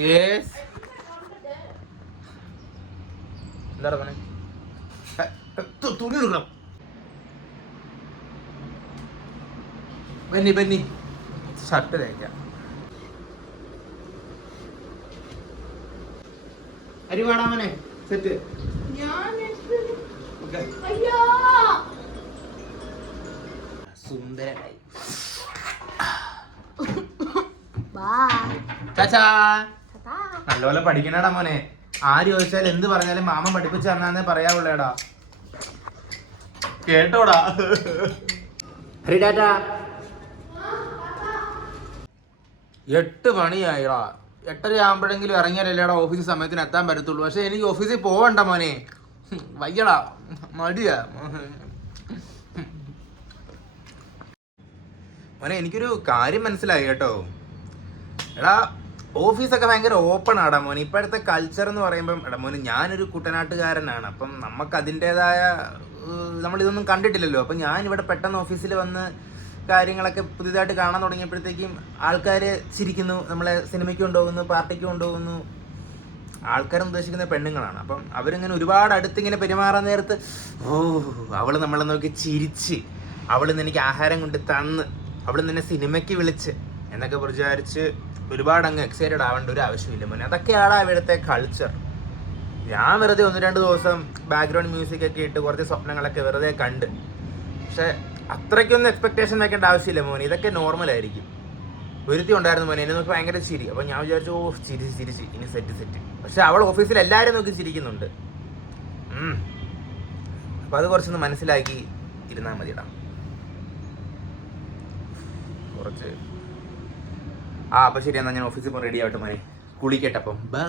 Yes എന്താ പറഞ്ഞേ തുണി എടുക്കണം. ബന്നി ഷർട്ട് തേക്കാം. അരി വേണാമനെ സെറ്റ് സുന്ദരമായി. നല്ലപോലെ പഠിക്കണടാ മോനെ. ആര് ചോദിച്ചാൽ എന്ത് പറഞ്ഞാലും മാമൻ പഠിപ്പിച്ചു തന്നാന്നേ പറയാവുള്ളേടാ. കേട്ടോടാ. ഹരി ടാറ്റാ. 8 മണിയായിടാ. 8:30 ആകുമ്പോഴെങ്കിലും ഇറങ്ങിയാലല്ലേടാ ഓഫീസ് സമയത്തിന് എത്താൻ പറ്റത്തുള്ളൂ. പക്ഷെ എനിക്ക് ഓഫീസിൽ പോവണ്ട മോനെ, വയ്യടാ, മടിയാ മോനെ. എനിക്കൊരു കാര്യം മനസ്സിലായി കേട്ടോ. എടാ ഓഫീസൊക്കെ ഭയങ്കര ഓപ്പൺ ആടാ മോനെ. ഇപ്പോഴത്തെ കൾച്ചർ എന്ന് പറയുമ്പം എടാ മോനെ, ഞാനൊരു കുട്ടനാട്ടുകാരനാണ്. അപ്പം നമുക്ക് അതിൻ്റെതായ നമ്മളിതൊന്നും കണ്ടിട്ടില്ലല്ലോ. അപ്പം ഞാനിവിടെ പെട്ടെന്ന് ഓഫീസിൽ വന്ന് കാര്യങ്ങളൊക്കെ പുതിയതായിട്ട് കാണാൻ തുടങ്ങിയപ്പോഴത്തേക്കും ആൾക്കാർ ചിരിക്കുന്നു, നമ്മളെ സിനിമയ്ക്ക് കൊണ്ടുപോകുന്നു, പാർട്ടിക്ക് കൊണ്ടുപോകുന്നു. ആൾക്കാർ ഉദ്ദേശിക്കുന്ന പെണ്ണുങ്ങളാണ്. അപ്പം അവരിങ്ങനെ ഒരുപാട് അടുത്തിങ്ങനെ പെരുമാറാൻ നേരത്ത് അവള് നമ്മളെ നോക്കി ചിരിച്ച്, അവള് എനിക്ക് ആഹാരം കൊണ്ട് തന്ന്, അവള് നിന്നെ സിനിമയ്ക്ക് വിളിച്ച് എന്നൊക്കെ വിചാരിച്ച് ഒരുപാട് അങ്ങ് എക്സൈറ്റഡ് ആവേണ്ട ഒരു ആവശ്യമില്ല മോനെ. അതൊക്കെയാണ് ഇവിടുത്തെ കൾച്ചർ. ഞാൻ വെറുതെ 1-2 ദിവസം ബാക്ക്ഗ്രൗണ്ട് മ്യൂസിക് ഒക്കെ ഇട്ട് കുറച്ച് സ്വപ്നങ്ങളൊക്കെ വെറുതെ കണ്ട്. പക്ഷെ അത്രയ്ക്കൊന്നും എക്സ്പെക്ടേഷൻ വെക്കേണ്ട ആവശ്യമില്ല മോനെ. ഇതൊക്കെ നോർമൽ ആയിരിക്കും. ഒരുത്തി ഉണ്ടായിരുന്നു മോനെ, എന്നെ നോക്കി ഭയങ്കര ചിരി. അപ്പം ഞാൻ വിചാരിച്ചു ചിരിച്ച് ഇനി സെറ്റ്. പക്ഷെ അവൾ ഓഫീസിൽ എല്ലാവരും നോക്കി ചിരിക്കുന്നുണ്ട്. അപ്പം അത് കുറച്ചൊന്ന് മനസ്സിലാക്കി ഇരുന്നാൽ മതിടാ. കുറച്ച് അപ്പം ശരി, എന്നാൽ ഞാൻ ഓഫീസിൽ പോയി റെഡി ആവട്ടെ മോനെ. കുളിക്കട്ടെ അപ്പം. ബൈ.